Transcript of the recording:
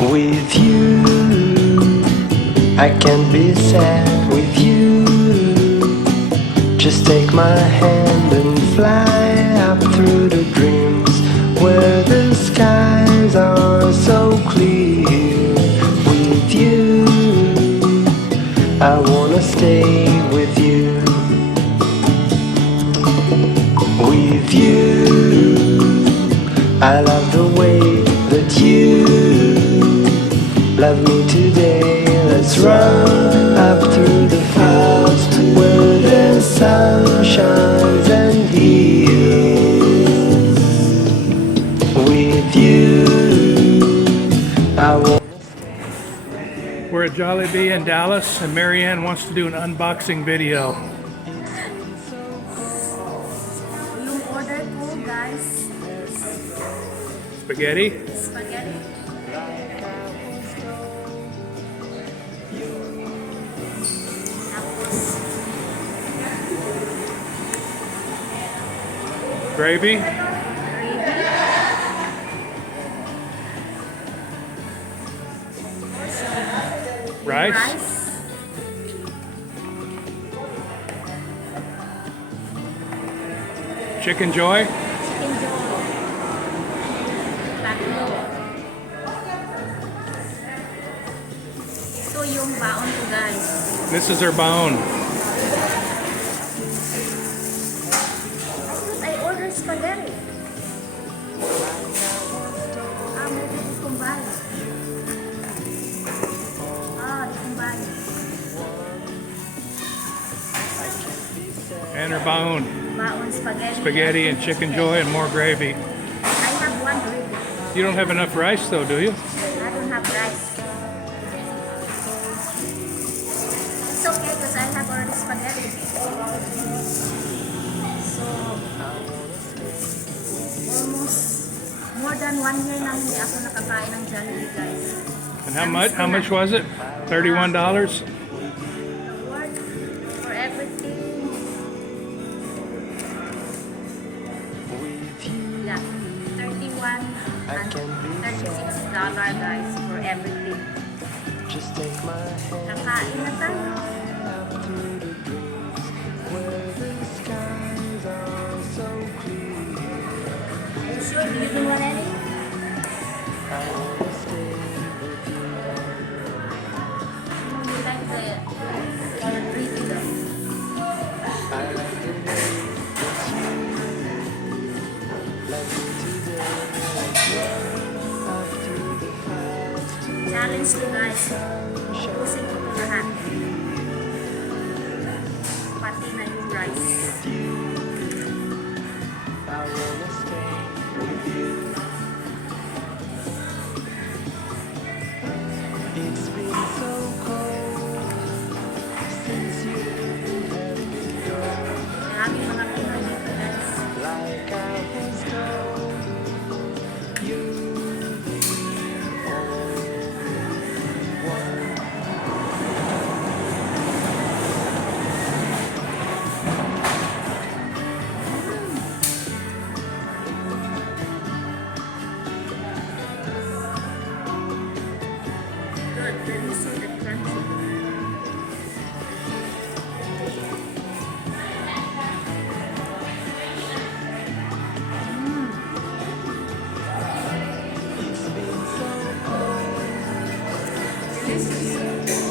With you, I can't be sad with you. Just take my hand and fly up through the dreams where the skies are so clear. With you, I wanna stay with you. With you, I love the way that you love me today. Let's run up through the fields where the sun shines and heals. With you, I want. We're at Jollibee in Dallas, and Marianne wants to do an unboxing video. Yung order ko, guys, Spaghetti? spaghetti. Tapos, Gravy? gravy, Rice? rice, Chicken joy? chickenjoy, tatlo. Ito yung baon ko, guys. This is her bone. I ordered spaghetti. Maybe di combine. Di combine. And her bone. Baon spaghetti. Spaghetti and chicken joy and more gravy. I have one gravy. You don't have enough rice though, do you? I don't have rice. It's okay because I have already spaghetti. So, almost more than 1 year na hindi ako nakakain ng Jollibee, guys. And how much was it? $31? Worth for everything. Yeah, 31 and $36, guys, for everything. Just take my hand Kakain na tayo. through the dreams where the skies are so clear. Are you sure? Do you don't want any? I wanna stay with you. You like the gravy, though? I like the way that you love me today. Let's run up through the fields to Challenge to, guys. Pusin ko ito lahat. Pati na yung rice. I wanna stay with you. It's been so cold since you have been gone. Maraming mga Pinoy dito, guys. Like I was told, you the only one. Good. Let me see the crunchy. It's been so cold since you